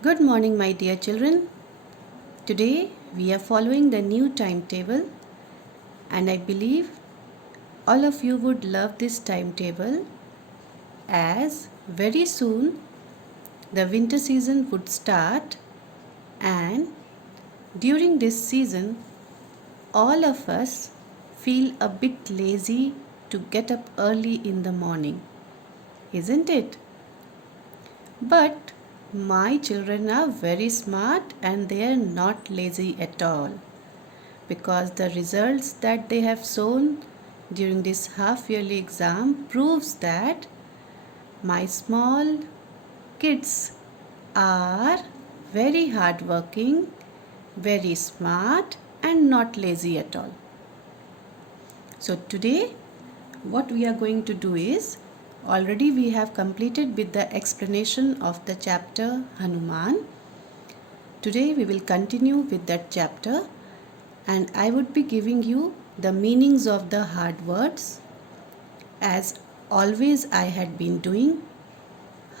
Good morning, my dear children. Today we are following the new timetable, and I believe all of you would love this timetable as very soon the winter season would start, and during this season, all of us feel a bit lazy to get up early in the morning, isn't it? But my children are very smart and they are not lazy at all, because the results that they have shown during this half yearly exam proves that my small kids are very hardworking, very smart and not lazy at all. So today what we are going to do is, already we have completed with the explanation of the chapter Hanuman. Today we will continue with that chapter, and I would be giving you the meanings of the hard words as always I had been doing.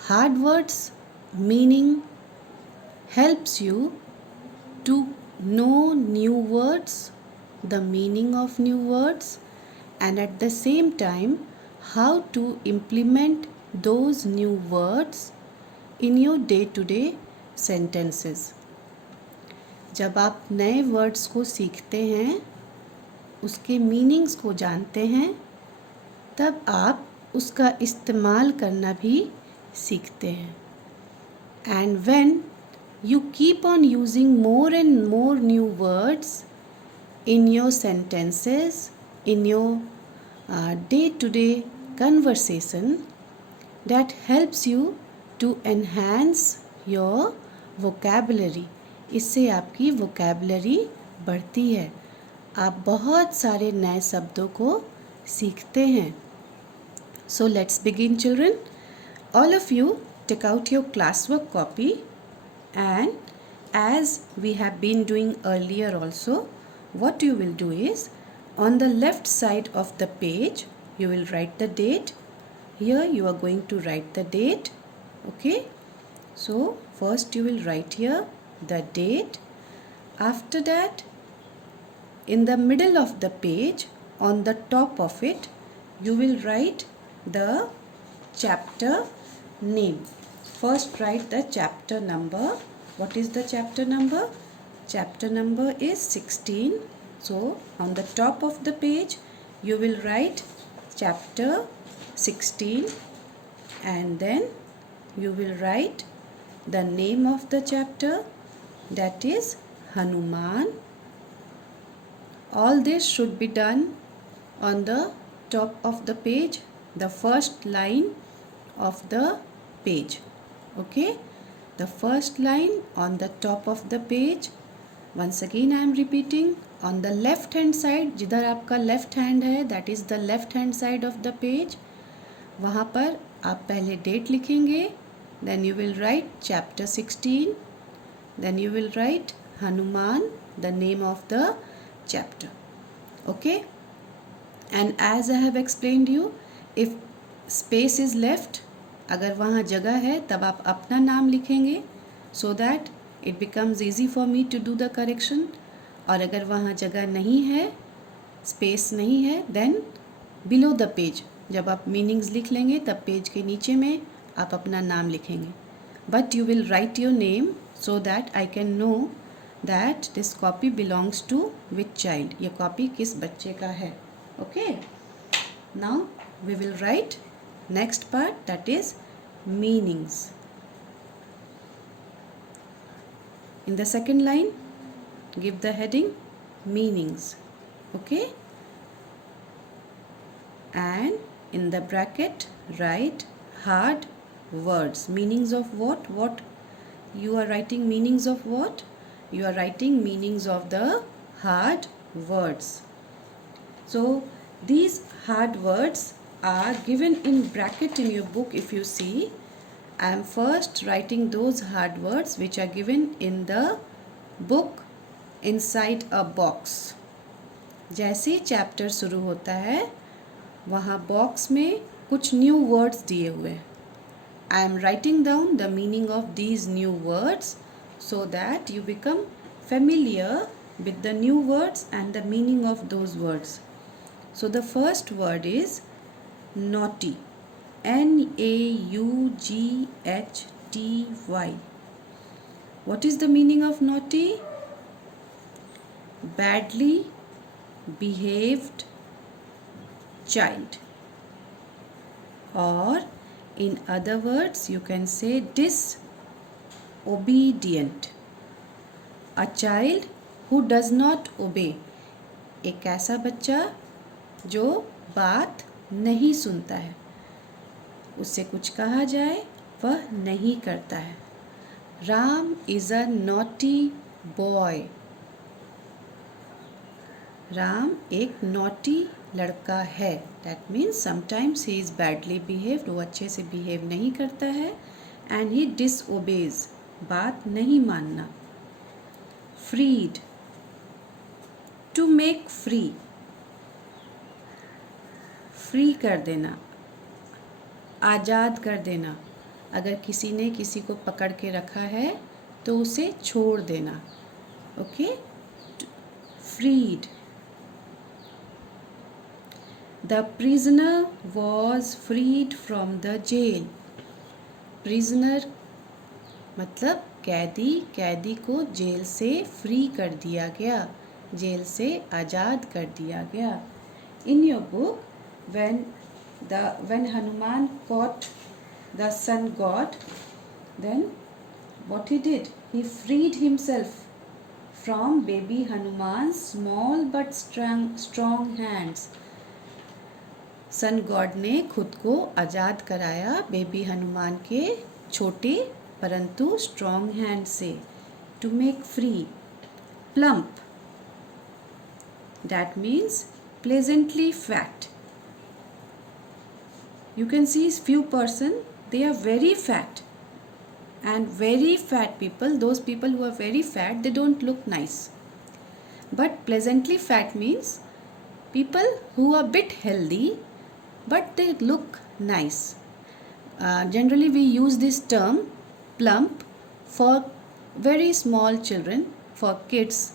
Hard words meaning helps you to know new words, the meaning of new words, and at the same time how to implement those new words in your day-to-day sentences. जब आप नए words को सीखते हैं, उसके meanings को जानते हैं, तब आप उसका इस्तेमाल करना भी सीखते हैं. And when you keep on using more and more new words in your sentences, in your day-to-day conversation, that helps you to enhance your vocabulary. इससे आपकी vocabulary बढ़ती है, आप बहुत सारे नए शब्दों को सीखते हैं. So let's begin, children. All of you take out your classwork copy, and as we have been doing earlier also, what you will do is, on the left side of the page you will write the date. Here you are going to write the date. Okay, so first you will write here the date. After that, in the middle of the page, on the top of it, you will write the chapter name. First write the chapter number. What is the chapter number? Chapter number is 16. So on the top of the page you will write chapter 16, and then you will write the name of the chapter, that is Hanuman. All this should be done on the top of the page, the first line of the page. Okay, the first line on the top of the page. Once again I am repeating, on the left hand side, जिधर आपका left hand है, that is the left hand side of the page, वहाँ पर आप पहले date लिखेंगे, then you will write chapter 16, then you will write Hanuman, the name of the chapter. Okay, and as I have explained you, if space is left, अगर वहाँ जगह है तब आप अपना नाम लिखेंगे, so that it becomes easy for me to do the correction. और अगर वहाँ जगह नहीं है, स्पेस नहीं है, then below the page, जब आप मीनिंग्स लिख लेंगे तब पेज के नीचे में आप अपना नाम लिखेंगे. But you will write your name so that I can know that this copy belongs to which child. ये कॉपी किस बच्चे का है. Okay, now we will write next part, that is meanings. In the second line, give the heading meanings. Okay, and in the bracket write hard words. Meanings of what? What you are writing? Meanings of what? You are writing meanings of the hard words. So these hard words are given in bracket in your book. If you see, I am first writing those hard words which are given in the book inside a box. जैसे chapter शुरू होता है, वहाँ box में कुछ new words दिए हुए हैं. I am writing down the meaning of these new words so that you become familiar with the new words and the meaning of those words. So the first word is naughty. Naughty. What is the meaning of naughty? Badly behaved child. Or in other words, you can say disobedient. A child who does not obey. एक ऐसा बच्चा जो बात नहीं सुनता है, उससे कुछ कहा जाए वह नहीं करता है. Ram is a naughty boy. Ram एक नॉटी लड़का है. That means sometimes he is badly behaved. वो अच्छे से बिहेव नहीं करता है. एंड ही डिसओबेज, बात नहीं मानना. Freed, to make free. Free कर देना, आज़ाद कर देना. अगर किसी ने किसी को पकड़ के रखा है तो उसे छोड़ देना. Okay, freed. The prisoner was freed from the jail. Prisoner मतलब कैदी. कैदी को जेल से फ्री कर दिया गया, जेल से आज़ाद कर दिया गया. In your book, when Hanuman caught the sun god, then what he did? He freed himself from baby Hanuman's small but strong hands. Sun god ने खुद को आज़ाद कराया बेबी हनुमान के छोटे परंतु स्ट्रॉन्ग हैंड से. To make free. Plump, that means pleasantly fat. You can see few person, they are very fat, and very fat people, those people who are very fat, they don't look nice. But pleasantly fat means people who are bit healthy but they look nice. Generally we use this term plump for very small children, for kids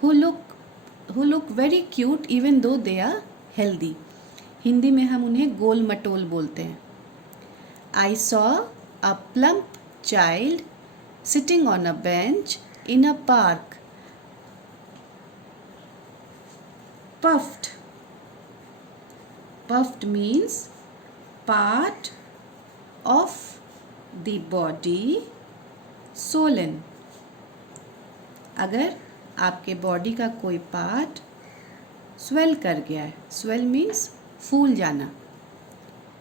who look very cute even though they are healthy. Hindi में हम उन्हें गोल मटोल बोलते हैं. I saw a plump child sitting on a bench in a park. Puffed. Puffed means part of the body swollen. अगर आपके body का कोई पार्ट स्वेल कर गया है, स्वेल मीन्स फूल जाना,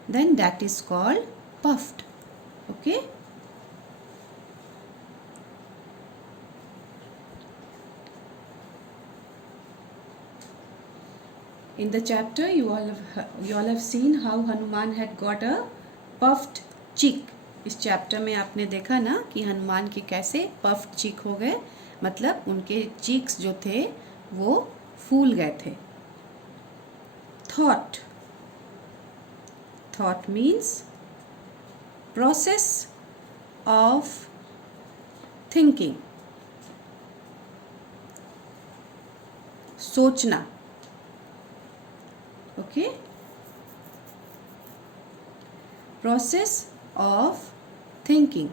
then that is called puffed. Okay? In the chapter, you all have seen how Hanuman had got a puffed cheek. इस chapter में आपने देखा ना कि हनुमान के कैसे पफ्ड चीक हो गए, मतलब उनके चीक्स जो थे वो फूल गए थे. Thought. Thought means process of thinking. सोचना. ओके, प्रोसेस ऑफ थिंकिंग,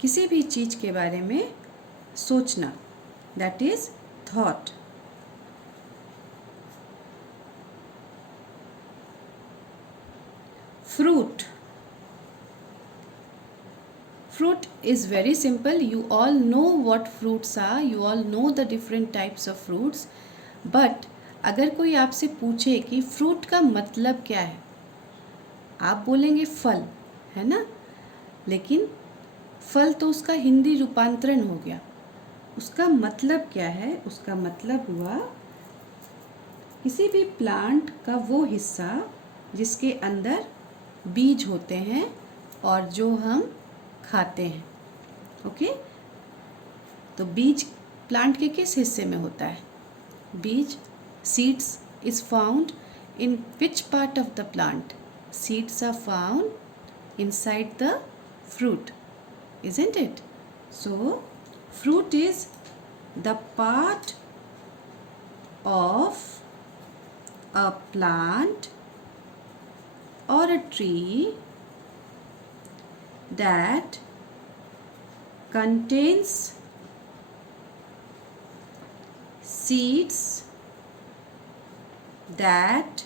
किसी भी चीज़ के बारे में सोचना, that is thought. Fruit. Fruit is very simple. You all know what fruits are. You all know the different types of fruits. But अगर कोई आपसे पूछे कि फ्रूट का मतलब क्या है, आप बोलेंगे फल, है ना. लेकिन फल तो उसका हिंदी रूपांतरण हो गया. उसका मतलब क्या है? उसका मतलब हुआ किसी भी प्लांट का वो हिस्सा जिसके अंदर बीज होते हैं और जो हम खाते हैं. ओके, तो बीज प्लांट के किस हिस्से में होता है? बीज, seeds is found in which part of the plant? Seeds are found inside the fruit, isn't it? So, fruit is the part of a plant or a tree that contains seeds that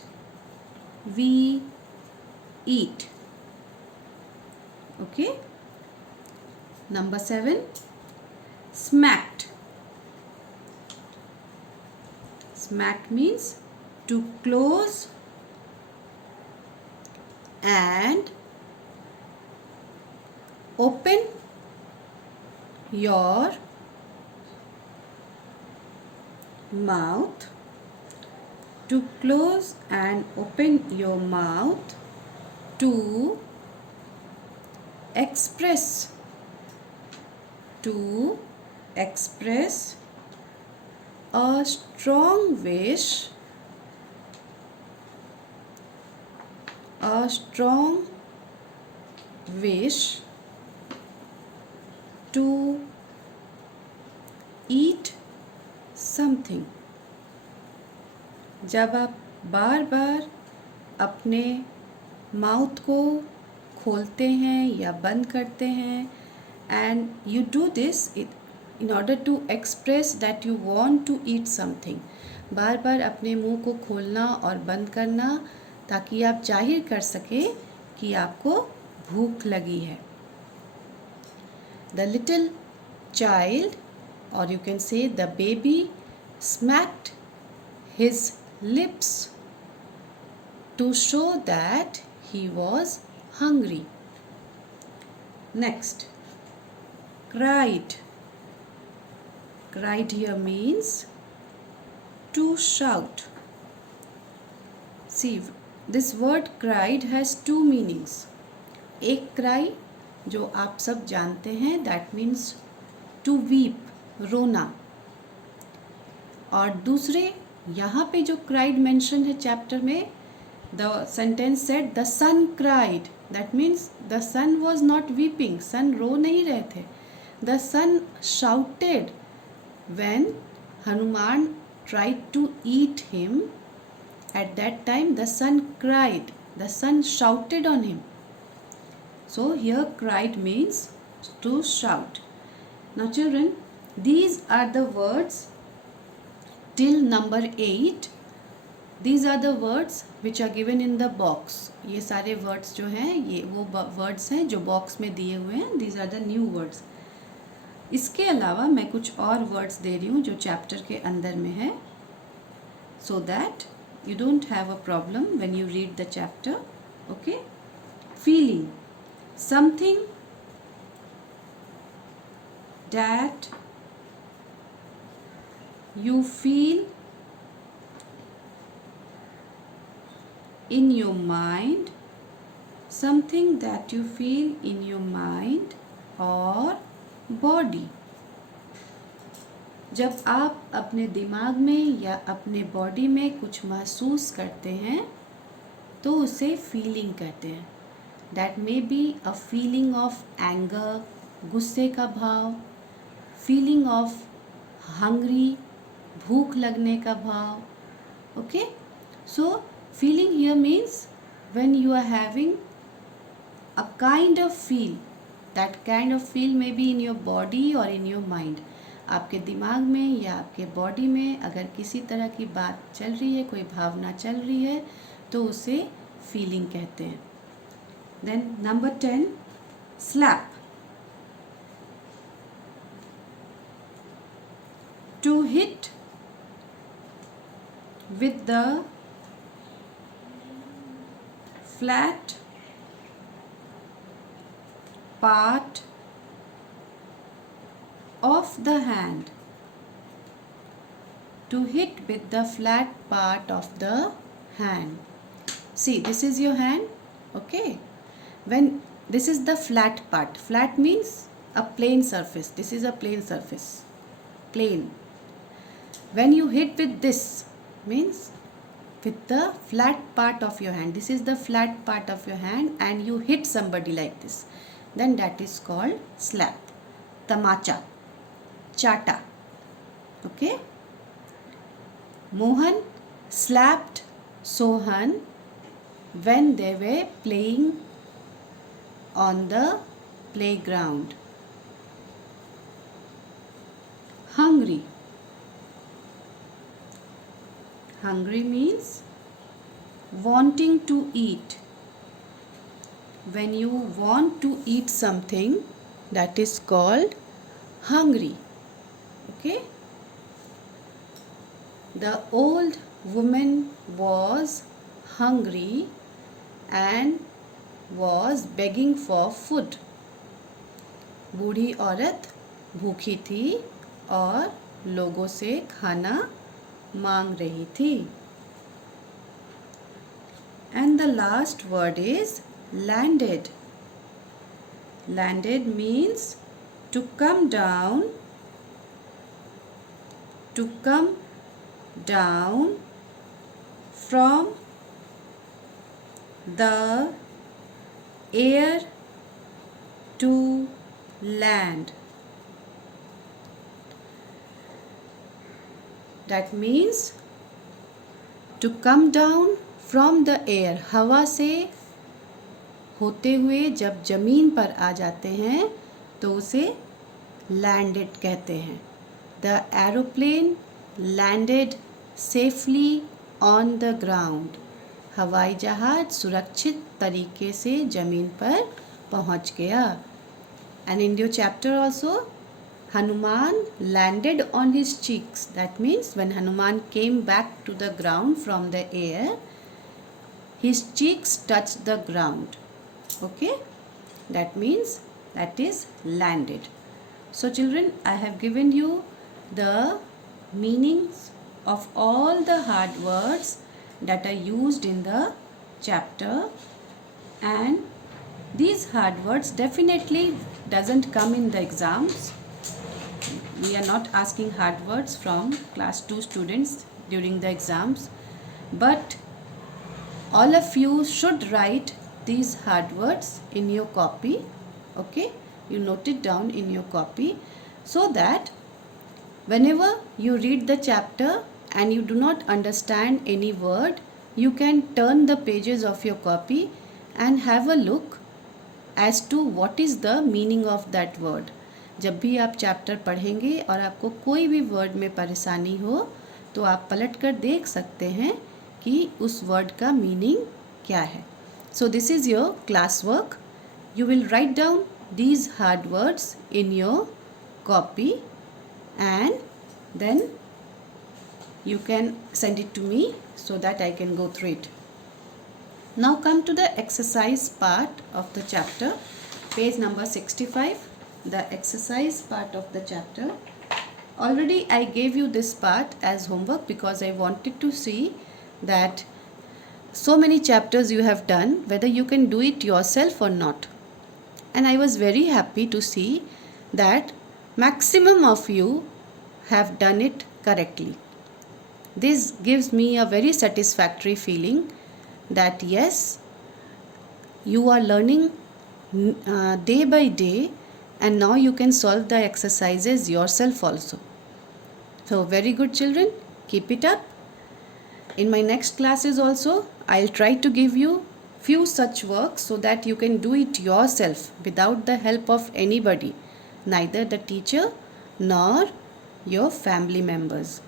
we eat. Okay. Number 7, smacked. Smacked means to close and open your mouth. To close and open your mouth to express a strong wish, to eat something. जब आप बार बार अपने mouth को खोलते हैं या बंद करते हैं, and you do this in order to express that you want to eat something. बार बार अपने मुंह को खोलना और बंद करना ताकि आप जाहिर कर सकें कि आपको भूख लगी है. The little child, or you can say the baby, smacked his lips to show that he was hungry. Next, cried. Cried here means to shout. See, this word cried has two meanings. एक cry जो आप सब जानते हैं, that means to weep, रोना. और दूसरे यहाँ पे जो cried mention है चैप्टर में, the sentence said the son cried. That means the son was not weeping. Son रो नहीं रहे थे. The son shouted when Hanuman tried to eat him. At that time the son cried. The son shouted on him. So here cried means to shout. Now children, these are the words till number 8. These are the words which are given in the box. ये सारे words जो हैं ये वो words हैं जो box में दिए हुए हैं. These are the new words. इसके अलावा मैं कुछ और words दे रही हूँ जो chapter के अंदर में है, so that you don't have a problem when you read the chapter. Okay? Feeling. Something that you feel in your mind, something that you feel in your mind or body. जब आप अपने दिमाग में या अपने बॉडी में कुछ महसूस करते हैं तो उसे फीलिंग कहते हैं. That may be a feeling of anger, गुस्से का भाव, feeling of hungry, भूख लगने का भाव. Okay? So, feeling here means when you are having a kind of feel. That kind of feel may be in your body or in your mind. आपके दिमाग में या आपके बॉडी में अगर किसी तरह की बात चल रही है, कोई भावना चल रही है, तो उसे फीलिंग कहते हैं. Then number 10, slap. To hit with the flat part of the hand. To hit with the flat part of the hand. See, this is your hand. Okay? When this is the flat part. Flat means a plain surface. This is a plain surface. Plain. When you hit with this means with the flat part of your hand. This is the flat part of your hand and you hit somebody like this, then that is called slap. Tamacha, chata. Okay. Mohan slapped Sohan when they were playing on the playground. Hungry. Hungry means wanting to eat. When you want to eat something, that is called hungry. Okay. The old woman was hungry and was begging for food. बूढ़ी औरत भूखी थी और लोगों से खाना मांग रही थी. And the last word is landed. Landed means to come down, from the air to land. That means to come down from the air. हवा से होते हुए जब जमीन पर आ जाते हैं तो उसे landed कहते हैं. The aeroplane landed safely on the ground. हवाई जहाज सुरक्षित तरीके से जमीन पर पहुंच गया. And in your chapter also, Hanuman landed on his cheeks. That means when Hanuman came back to the ground from the air, his cheeks touched the ground. Okay, that means that is landed. So children, I have given you the meanings of all the hard words that are used in the chapter, and these hard words definitely doesn't come in the exams. We are not asking hard words from class 2 students during the exams, but all of you should write these hard words in your copy. Okay, you note it down in your copy so that whenever you read the chapter and you do not understand any word, you can turn the pages of your copy and have a look as to what is the meaning of that word. जब भी आप chapter पढ़ेंगे और आपको कोई भी word में परेशानी हो तो आप पलट कर देख सकते हैं कि उस वर्ड का मीनिंग क्या है. So this is your class work. You will write down these hard words in your copy and then you can send it to me so that I can go through it. Now come to the exercise part of the chapter, page number 65, the exercise part of the chapter. Already I gave you this part as homework because I wanted to see that so many chapters you have done, whether you can do it yourself or not. And I was very happy to see that maximum of you have done it correctly. This gives me a very satisfactory feeling that yes, you are learning day by day, and now you can solve the exercises yourself also. So very good children, keep it up. In my next classes also, I'll try to give you few such works so that you can do it yourself without the help of anybody, neither the teacher nor your family members.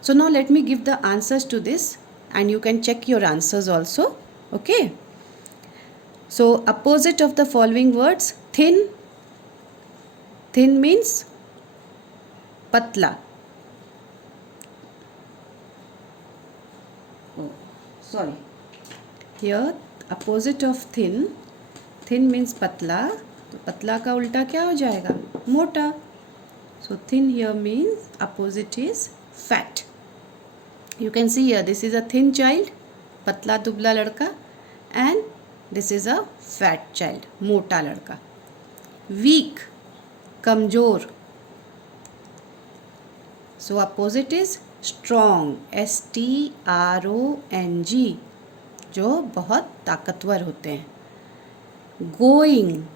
So now let me give the answers to this and you can check your answers also. Okay. So opposite of the following words, thin. Thin means patla. Oh, sorry. Here opposite of thin. Thin means patla. तो पतला का उल्टा क्या हो जाएगा? मोटा. So thin here means opposite is fat. You can see here this is a thin child, पतला दुबला लड़का, and this is a fat child, मोटा लड़का. Weak, कमजोर. So opposite is strong, strong, जो बहुत ताकतवर होते हैं. Going,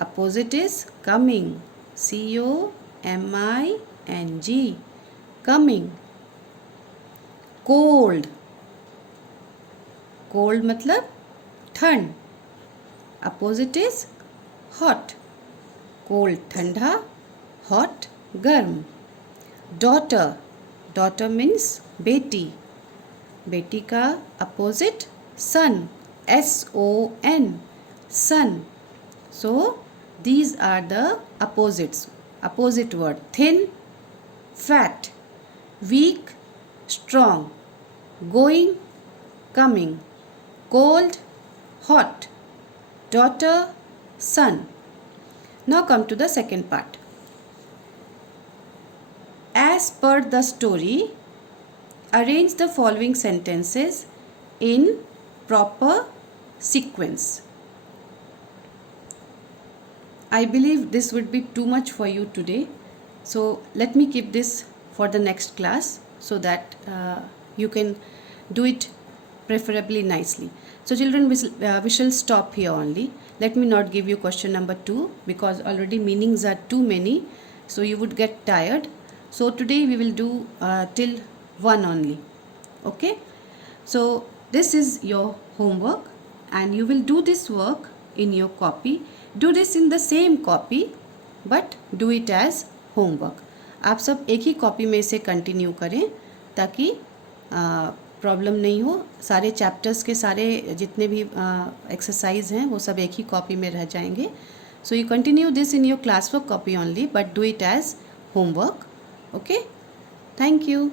opposite is coming, coming, coming. Cold, cold मतलब ठंड, opposite is hot, cold ठंडा, hot गर्म. Daughter, daughter means बेटी, बेटी का opposite son, son, son. So these are the opposites, opposite word. Thin, fat, weak, strong, going, coming, cold, hot, daughter, son. Now come to the second part. As per the story, arrange the following sentences in proper sequence. I believe this would be too much for you today. So let me keep this for the next class so that you can do it preferably nicely. So children, we shall stop here only. Let me not give you question number 2 because already meanings are too many. So you would get tired. So today we will do till 1 only. Okay. So this is your homework and you will do this work in your copy. Do this in the same copy but do it as homework. आप सब एक ही copy में इसे continue करें ताकि problem नहीं हो. सारे चैप्टर्स के सारे जितने भी एक्सरसाइज हैं वो सब एक ही कॉपी में रह जाएंगे. So you continue this in your class work copy only but do it as homework. Okay, thank you.